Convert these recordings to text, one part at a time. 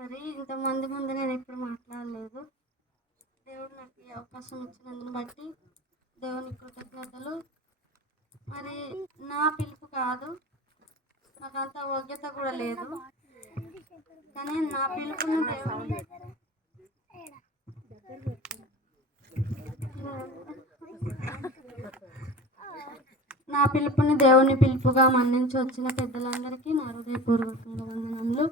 మరి ఇంతమంది ముందు నేను ఎప్పుడు మాట్లాడలేదు. దేవుడు నాకు ఈ అవకాశం ఇచ్చినందుని బట్టి దేవుని కృతజ్ఞతలు. మరి నా పిలుపు కాదు, నాకంత యోగ్యత కూడా లేదు, కానీ నా పిలుపుని దేవుని పిలుపుగా మన్నించి వచ్చిన పెద్దలందరికీ నా హృదయపూర్వకంగా వందనములు.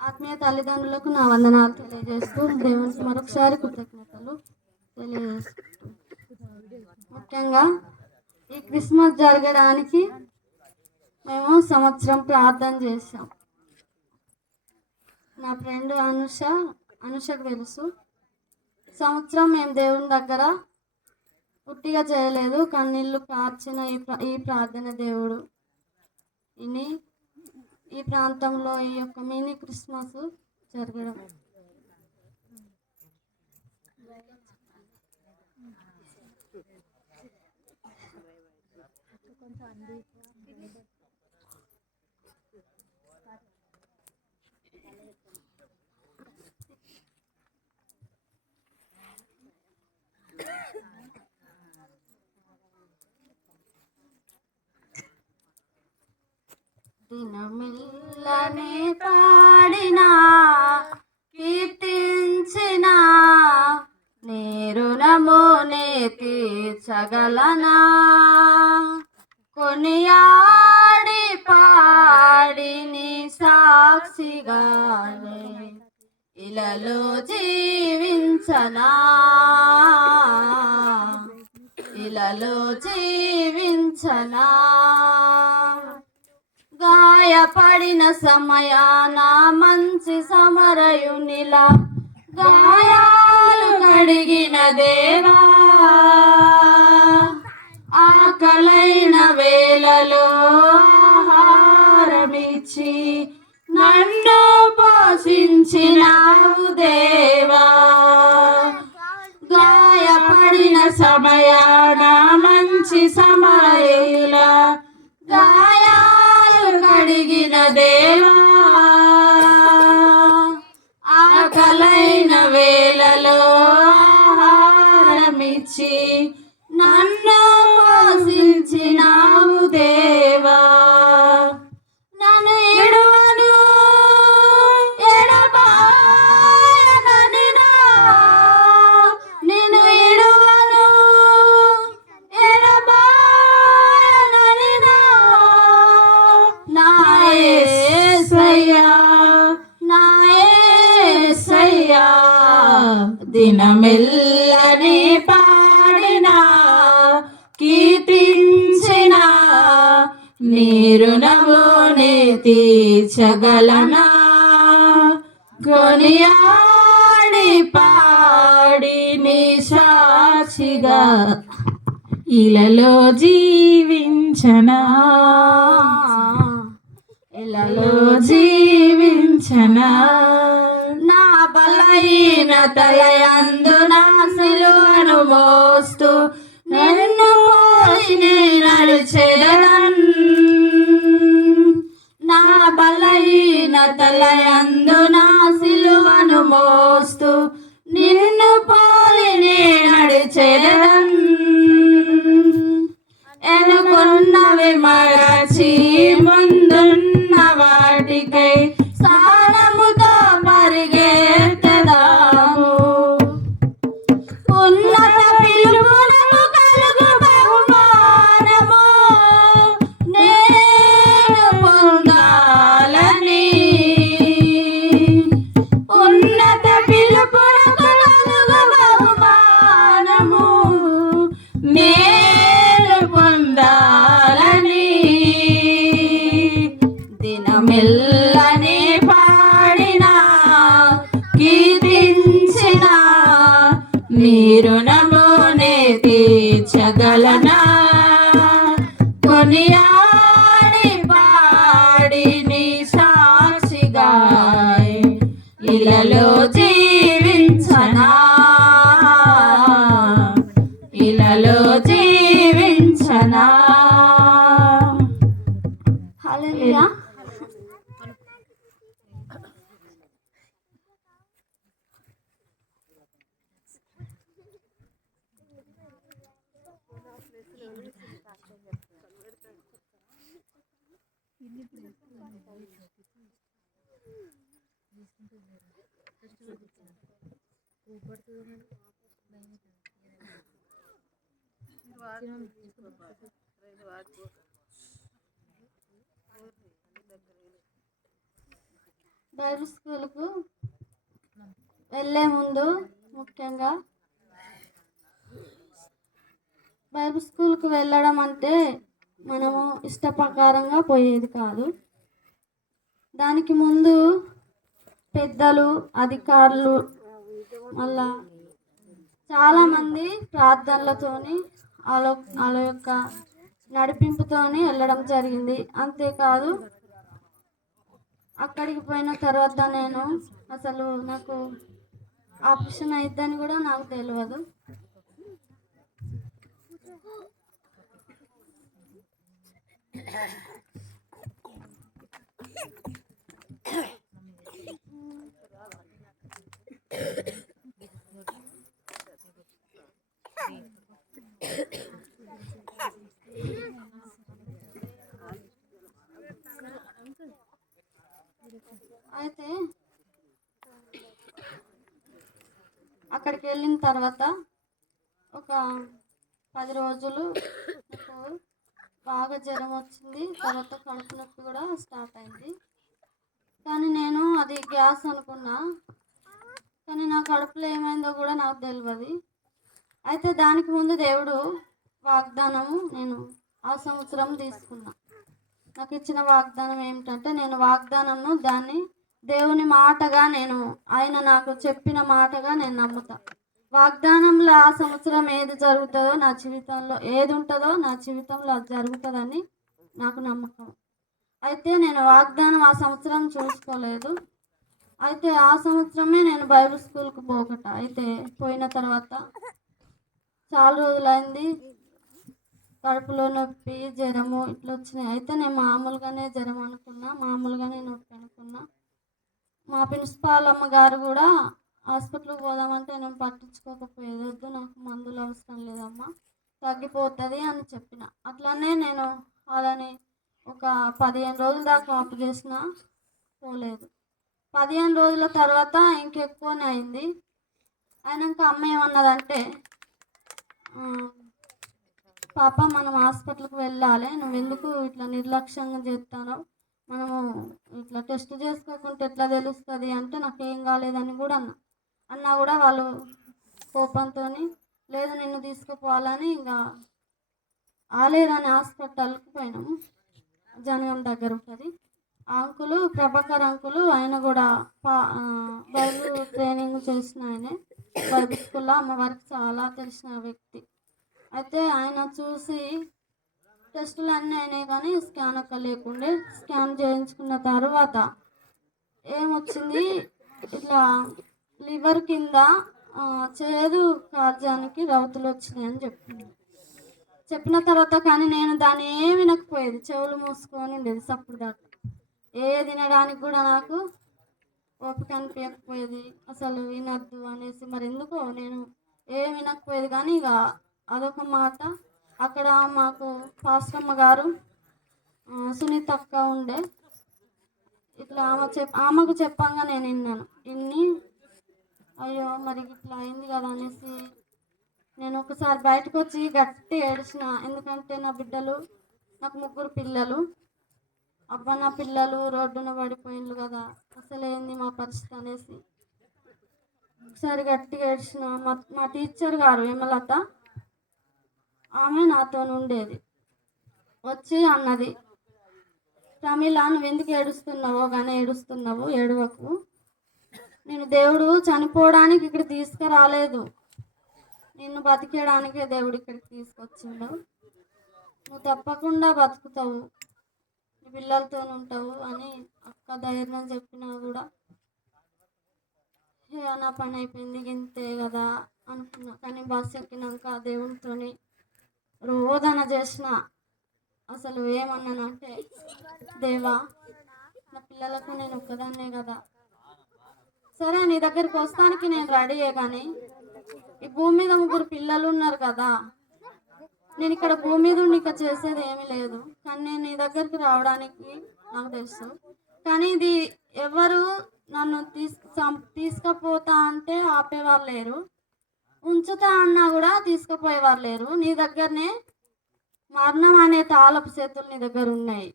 ఆత్మీయ తల్లిదండ్రులకు నా వందనాలు తెలియజేస్తూ దేవునికి మరొకసారి కృతజ్ఞతలు తెలియజేస్తూ, ముఖ్యంగా ఈ క్రిస్మస్ జరగడానికి మేము సంవత్సరం ప్రార్థన చేసాం. నా ఫ్రెండ్ అనుషకు తెలుసు. సంవత్సరం మేము దేవుని దగ్గర పుట్టిగా చేయలేదు, కన్నీళ్ళు కార్చిన ఈ ప్రార్థన దేవుడు ఇని ఈ ప్రాంతంలో ఈ యొక్క మినీ క్రిస్మస్ జరగడం. దినమిల్లనే పాడినా కీర్తించిన నీ రుణమునే తీర్చగలనా, కొనియాడి పాడి నీ సాక్షిగానే ఇలలో జీవించనా, ఇలలో జీవించనా. గాయపడిన సమయాన మంచి సమరయునిలా గాయాలు కడిగిన దేవా, ఆకలైన వేళలో ఆహారమిచ్చి నన్ను పోషించినావు దేవా. గాయపడిన సమయాన మంచి సమరయులా గాయాలు కడిగిన దేవా, ఆకలైన వేళలో ఆహారమిచ్చి నన్ను పోషించినావు దేవా. నన్ను ఎడవను ఎడబాయనని నిన్ను ఎడవను ఎడబాయనని నా యేసయ్యా, నా యేసయ్యా. దినమెల్లని పాడినా కీర్తించిన నీ రుణమునే తీర్చగలనా, కొనియాడి పాడి నీ సాక్షిగా ఇలలో జీవించనా, ఇలలో జీవించనా. నా బలహీనతలయందు నా సిలువను మోస్తూ నిన్ను పోలి నడిచెదన్, నా బలహీనతలయందు నా సిలువను మోస్తూ నిన్ను పోలి నడిచెదన్. ఎనుకున్నవి మరచి ముందున్న వాటికై స్థానముతో పరిగెత్తదాము, ఉన్నత పిలుపునకు కలుగు బహుమానము నేను పొందాలని, ఉన్నత పిలుపునకు కలుగు బహుమానము నేను పొందాలని. దినమెల్లని పాడినా కీర్తించిన నీ రుణమునే తీర్చగలనా, కొనియాడి పాడి నీ సాక్షిగా ఇలలో జీవించనా, ఇలలో జీవించనా. హల్లెలూయా. బైబిల్ స్కూల్కు వెళ్ళే ముందు ముఖ్యంగా బైబిల్ స్కూల్కి వెళ్ళడం అంటే మనము ఇష్టప్రకారంగా పోయేది కాదు. దానికి ముందు పెద్దలు, అధికారులు, మళ్ళా చాలామంది ప్రార్థనలతోని వాళ్ళ యొక్క నడిపింపుతోని వెళ్ళడం జరిగింది. అంతేకాదు అక్కడికి పోయిన తర్వాత నేను అసలు నాకు ఆపరేషన్ అయిద్దని కూడా నాకు తెలియదు. అయితే అక్కడికి వెళ్ళిన తర్వాత ఒక 10 రోజులు నాకు బాగా జ్వరం వచ్చింది. తర్వాత కడుపు నొప్పి కూడా స్టార్ట్ అయింది. కానీ నేను అది గ్యాస్ అనుకున్నా, కానీ నా కడుపులో ఏమైందో కూడా నాకు తెలియదు. అయితే దానికి ముందు దేవుడు వాగ్దానము నేను ఆ సంవత్సరం తీసుకున్నా. నాకు ఇచ్చిన వాగ్దానం ఏమిటంటే, నేను వాగ్దానంను దాన్ని దేవుని మాటగా ఆయన నాకు చెప్పిన మాటగా నేను నమ్ముతా. వాగ్దానంలో ఆ సంవత్సరం ఏది జరుగుతుందో నా జీవితంలో, ఏది ఉంటుందో నా జీవితంలో అది జరుగుతుందని నాకు నమ్మకం. అయితే నేను వాగ్దానం ఆ సంవత్సరం చూసుకోలేదు. అయితే ఆ సంవత్సరమే నేను బైబిల్ స్కూల్కి పోకట. అయితే పోయిన తర్వాత చాలా రోజులైంది, కడుపులో నొప్పి, జ్వరము ఇట్లా వచ్చినాయి. అయితే నేను మామూలుగానే జ్వరం అనుకున్నా, మామూలుగానే నొప్పి అనుకున్నా. మా ప్రిన్సిపాల్ అమ్మగారు కూడా హాస్పిటల్కి పోదామంటే నేను పట్టించుకోకపోయేది. వద్దు, నాకు మందులు అవసరం లేదమ్మా, తగ్గిపోతుంది అని చెప్పిన. అట్లానే నేను అలానే ఒక 15 రోజుల దాకా ఆపు చేసిన, పోలేదు. 15 రోజుల తర్వాత ఇంకెక్కువనే అయింది. అయినాక అమ్మ ఏమన్నదంటే, పాప మనం హాస్పిటల్కి వెళ్ళాలి, నువ్వెందుకు ఇట్లా నిర్లక్ష్యంగా చేస్తానో, మనము ఇట్లా టెస్ట్ చేసుకోకుంటే ఎట్లా తెలుస్తుంది అంటే, నాకేం కాలేదని కూడా అన్నా కూడా వాళ్ళు కోపంతో లేదు నిన్ను తీసుకుపోవాలని ఇంకా ఆలేరని హాస్పిటల్కి పోయినాము. జనగం దగ్గర ఉంటుంది. ఆ అంకులు ప్రభాకర్ అంకులు, ఆయన కూడా బైబిల్ ట్రైనింగ్ చేసిన ఆయనే. బైబిల్ స్కూల్లో అమ్మవారికి చాలా తెలిసిన వ్యక్తి. అయితే ఆయన చూసి టెస్టులు అన్నీ అయినాయి కానీ స్కాన్ అక్క లేకుండే. స్కాన్ చేయించుకున్న తర్వాత ఏమొచ్చింది, ఇట్లా లివర్ కింద చేదు కార్యానికి రౌతులు వచ్చినాయని చెప్పిన తర్వాత, కానీ నేను దాన్ని ఏమి వినకపోయేది, చెవులు మూసుకొని ఉండేది. సప్పుడు దాకా ఏ తినడానికి కూడా నాకు ఓపిక అనిపించకపోయేది. అసలు వినద్దు అనేసి మరి ఎందుకో నేను ఏమి వినకపోయేది. కానీ ఇక అదొక మాట. అక్కడ మాకు పాస్టమ్మ గారు సునీత అక్క ఉండే, ఇట్లా ఆమెకు చెప్పంగా నేను విన్నాను. అయ్యో మరి ఇట్లా అయింది కదా అనేసి నేను ఒకసారి బయటకు వచ్చి గట్టి ఏడ్చిన. ఎందుకంటే నా బిడ్డలు, నాకు 3 పిల్లలు, అబ్బా నా పిల్లలు రోడ్డున పడిపోయిండ్రు కదా, అసలు ఏంది మా పరిస్థితి అనేసి ఒకసారి గట్టిగా ఏడ్చిన. మా టీచర్ గారు హేమలత, ఆమె నాతో ఉండేది. వచ్చి అన్నది, ప్రమీల నువ్వు ఎందుకు ఏడుస్తున్నావో కానీ ఏడుస్తున్నావు, ఏడవకు, నేను దేవుడు చనిపోవడానికి ఇక్కడ తీసుకురాలేదు, నిన్ను బతికేయడానికే దేవుడు ఇక్కడికి తీసుకొచ్చిండు, నువ్వు తప్పకుండా బతుకుతావు, నీ పిల్లలతో ఉంటావు అని అక్క ధైర్యం చెప్పినా కూడా నా పని అయిపోయింది, ఇంతే కదా అనుకున్నా. కానీ బస్సు ఎక్కినాక దేవునితో రోదన చేసిన. అసలు ఏమన్నానంటే, దేవా నా పిల్లలకు నేను ఒక్కదాన్నే కదా, సరే నీ దగ్గరికి వస్తానికి నేను రెడీయే, కానీ ఈ భూమి మీద 3 పిల్లలు ఉన్నారు కదా, నేను ఇక్కడ భూమి మీద ఉండి ఇక చేసేది ఏమీ లేదు, కానీ నేను నీ దగ్గరికి రావడానికి నాకు తెలుసు. కానీ ఇది ఎవరు నన్ను తీసుకుపోతా అంటే ఆపేవారు లేరు, ఉంచుతా అన్నా కూడా తీసుకుపోయేవారు లేరు. నీ దగ్గరనే మరణం అనే తాళపు చేతులు నీ దగ్గర ఉన్నాయి,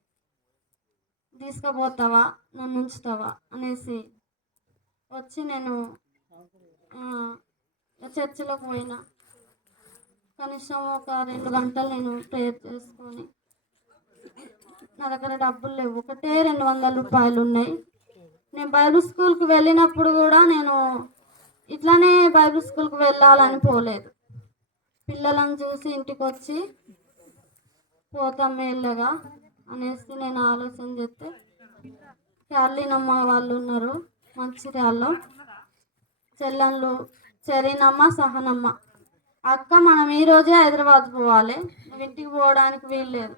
తీసుకుపోతావా నన్ను ఉంచుతావా అనేసి వచ్చి నేను చర్చిలోకి పోయినా. కనీసం ఒక 2 గంటలు నేను ప్రేయర్ చేసుకొని, నా దగ్గర డబ్బులు లేవు, ఒకటే 200 రూపాయలు ఉన్నాయి. నేను బైబిల్ స్కూల్కి వెళ్ళినప్పుడు కూడా నేను ఇట్లానే బైబిల్ స్కూల్కి వెళ్ళాలని పోలేదు. పిల్లలను చూసి ఇంటికి వచ్చి పోతాం మెల్లగా అనేసి నేను ఆలోచన చేస్తే క్యార్లీనమ్మ వాళ్ళు ఉన్నారు మంచిర్యాలలో, చెల్లెళ్ళు చెరీనమ్మ సహనమ్మ. అక్క మనం ఈరోజే హైదరాబాద్ పోవాలి, నువ్వు ఇంటికి పోవడానికి వీలు లేదు.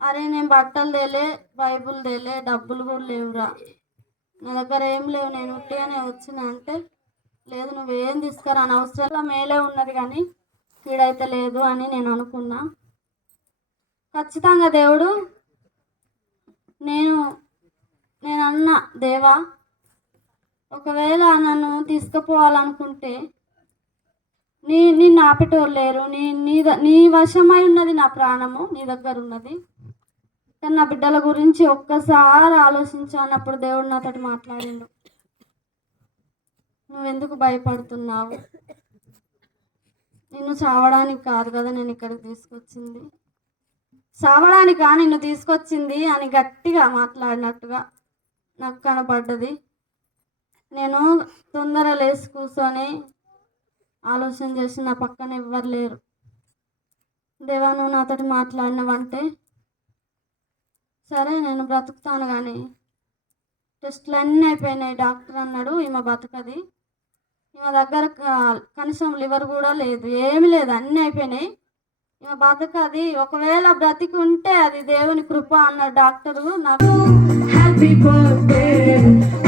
అరే నేను బట్టలు తేలే, బైబుల్ తేలే, డబ్బులు కూడా లేవురా, నా దగ్గర ఏం లేవు, నేను ఉట్టిగానే వచ్చిన అంటే, లేదు నువ్వేం తీసుకురా అని అవసరంగా మేలే ఉన్నది కానీ కీడైతే లేదు అని నేను అనుకున్నా. ఖచ్చితంగా దేవుడు నేను అన్న, దేవా ఒకవేళ నన్ను తీసుకుపోవాలనుకుంటే నిన్ను ఆపేటోళ్ళు లేరు, నీ వశమై ఉన్నది నా ప్రాణము, నీ దగ్గర ఉన్నది. కానీ నా బిడ్డల గురించి ఒక్కసారి ఆలోచించానప్పుడు దేవుడు నాతో మాట్లాడిండు, నువ్వెందుకు భయపడుతున్నావు, నిన్ను చావడానికి కాదు కదా నేను ఇక్కడికి తీసుకొచ్చింది, చావడానికా నిన్ను తీసుకొచ్చింది అని గట్టిగా మాట్లాడినట్టుగా నాకు కనపడ్డది. నేను తొందర లేచి కూర్చొని ఆలోచన చేసి నా పక్కన ఎవ్వరు లేరు. దేవా నువ్వు నాతో మాట్లాడినవంటే సరే నేను బ్రతుకుతాను, కానీ టెస్టులు అన్నీ అయిపోయినాయి, డాక్టర్ అన్నాడు ఈమె బతకది, ఈమె దగ్గర కనీసం లివర్ కూడా లేదు, ఏమీ లేదు, అన్నీ అయిపోయినాయి, ఈమె బతకది, ఒకవేళ బ్రతికి ఉంటే అది దేవుని కృప అన్న డాక్టరు. నాకు happy birthday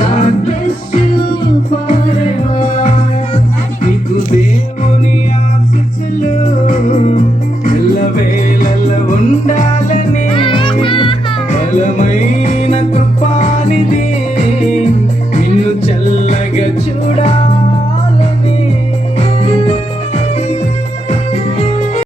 God bless you forever, నీకు దేవుని ఆశీస్సులు ఎల్లవేళలా ఉండాలని బలమై